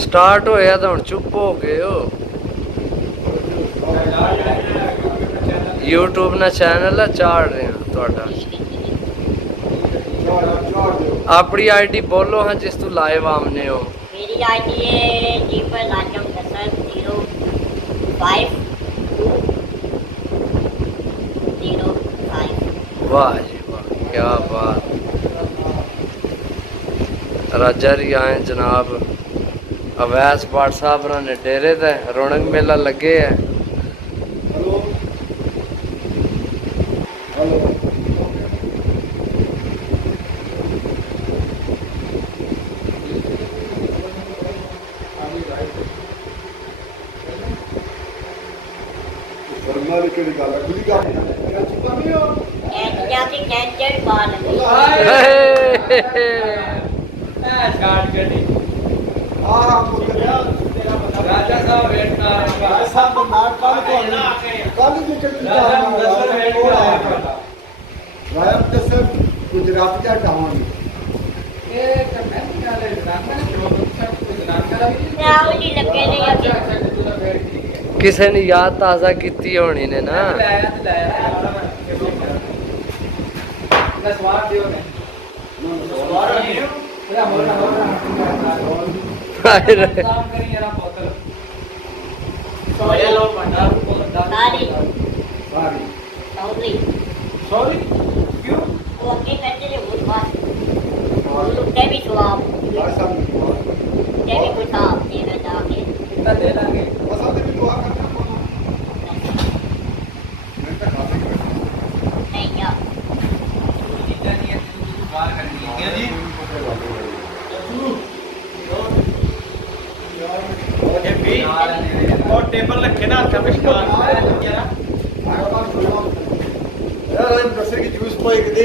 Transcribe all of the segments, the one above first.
Start होया तो हुण चुप हो गए हो। यूट्यूब ना चैनल है चाड़ रहे हैं तुहाडा। अपनी आईडी बोलो हाँ जिस तू लाइव आमने हो। मेरी आईडी है जीपर लाजम कसर 05205। वाह जी वाह, क्या बात। राजा जी आए जनाब अवैस भाट साहब ने डेरे ते रौनक मेला लगे है। गुजरात का टाउन किसी ने याद ताज़ा की होनी ने ना। सॉरी क्यों? वो आगे करते थे बहुत बात वो भी तो आप भी कुछ आप ये ना जाके कितना दे लागे बस आते भी दुआ करना पड़ना नहीं क्या इतना नहीं है तू बाहर करनी है जी और टेबल रखे ना आपका पिछला यार दसे की जूस पाई के दे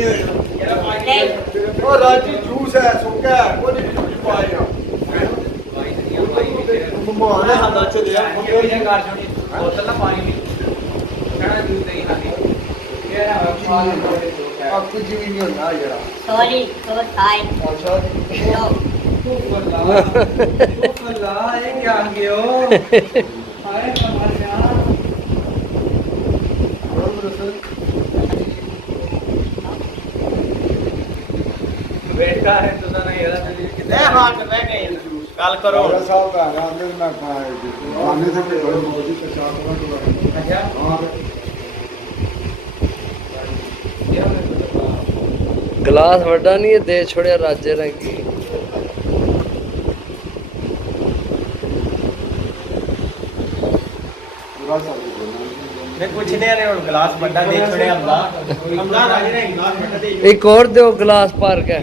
ओ राजी जूस है सूखा है कोई नहीं जूस पाएगा माने हां चले यार ये कार छोड़ी बोतल ना पानी की कड़ा जूस नहीं खाती ये ना आप कुछ भी नहीं होना यार सॉरी तो टाइम अच्छा अल्लाह ये क्या आ गए हो हाय कमाल यार बेटा है तो ना यार कितने हाथ में रह गए कल करो साहब का आगे मैं आने से बड़े मोदी के साथ अच्छा हां गिलास वड्डा नहीं है दे छोड़िया राजे रंगी कुछ नहीं रहे गिलास बड़ा दे छोड़े अल्लाह राजे ने गिलास बड़ा दे एक और दो गिलास पार के